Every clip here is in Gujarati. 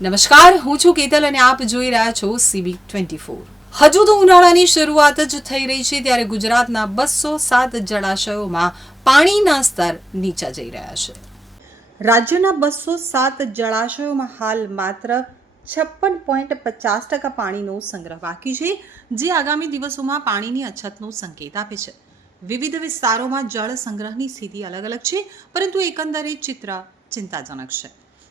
નમસ્કાર, હું છું કેતલ અને આપ જોઈ રહ્યા છો સીબી ટ્વેન્ટી ફોર હજુ તો ઉનાળાની શરૂઆત જ થઈ રહી છે, ત્યારે ગુજરાતના બસો સાત જળાશયોમાં પાણીના સ્તર નીચા જઈ રહ્યા છે. રાજ્યના બસો સાત જળાશયોમાં હાલ માત્ર છપ્પન પોઈન્ટ પચાસ ટકા પાણીનો સંગ્રહ બાકી છે, જે આગામી દિવસોમાં પાણીની અછતનો સંકેત આપે છે. વિવિધ વિસ્તારોમાં જળ સંગ્રહની સ્થિતિ અલગ અલગ છે, પરંતુ એકંદરે ચિત્ર ચિંતાજનક છે.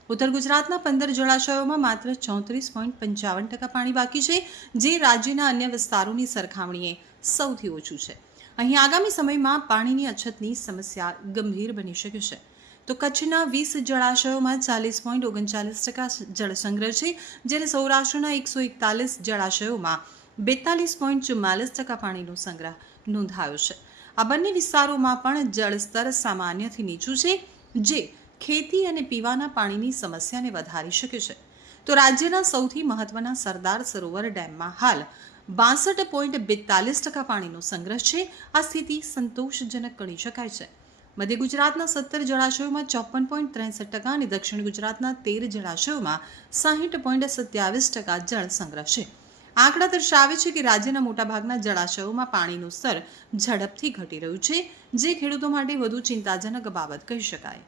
ઉત્તર ગુજરાતના પંદર જળાશયોમાં માત્ર ચોત્રીસ પોઈન્ટ પંચાવન ટકા પાણી બાકી છે, જે રાજ્યના અન્ય વિસ્તારોની સરખામણીએ સૌથી ઓછું છે. અહીં આગામી સમયમાં પાણીની અછતની સમસ્યા ગંભીર બની શકે છે. તો કચ્છના વીસ જળાશયોમાં ચાલીસ પોઈન્ટ ઓગણચાલીસ ટકા જળસંગ્રહ છે જ્યારે સૌરાષ્ટ્રના એકસો એકતાલીસ જળાશયોમાં બેતાલીસ પોઈન્ટ ચુમ્માલીસ ટકા પાણીનો સંગ્રહ નોંધાયો છે. આ બંને વિસ્તારોમાં પણ જળસ્તર સામાન્યથી નીચું છે, જે ખેતી અને પીવાના પાણીની સમસ્યાને વધારી શકે છે. તો રાજ્યના સૌથી મહત્વના સરદાર સરોવર ડેમમાં હાલ બાસઠ પોઈન્ટ બેતાલીસ ટકા પાણીનો સંગ્રહ છે. આ સ્થિતિ સંતોષજનક ગણી શકાય છે. મધ્ય ગુજરાતના સત્તર જળાશયોમાં ચોપન પોઈન્ટ ત્રેસઠ ટકા અને દક્ષિણ ગુજરાતના તેર જળાશયોમાં સાહીઠ પોઈન્ટ સત્યાવીસ ટકા જળ સંગ્રહ છે. આંકડા દર્શાવે છે કે રાજ્યના મોટાભાગના જળાશયોમાં પાણીનું સ્તર ઝડપથી ઘટી રહ્યું છે. જે ખેડૂતો માટે વધુ ચિંતાજનક બાબત કહી શકાય.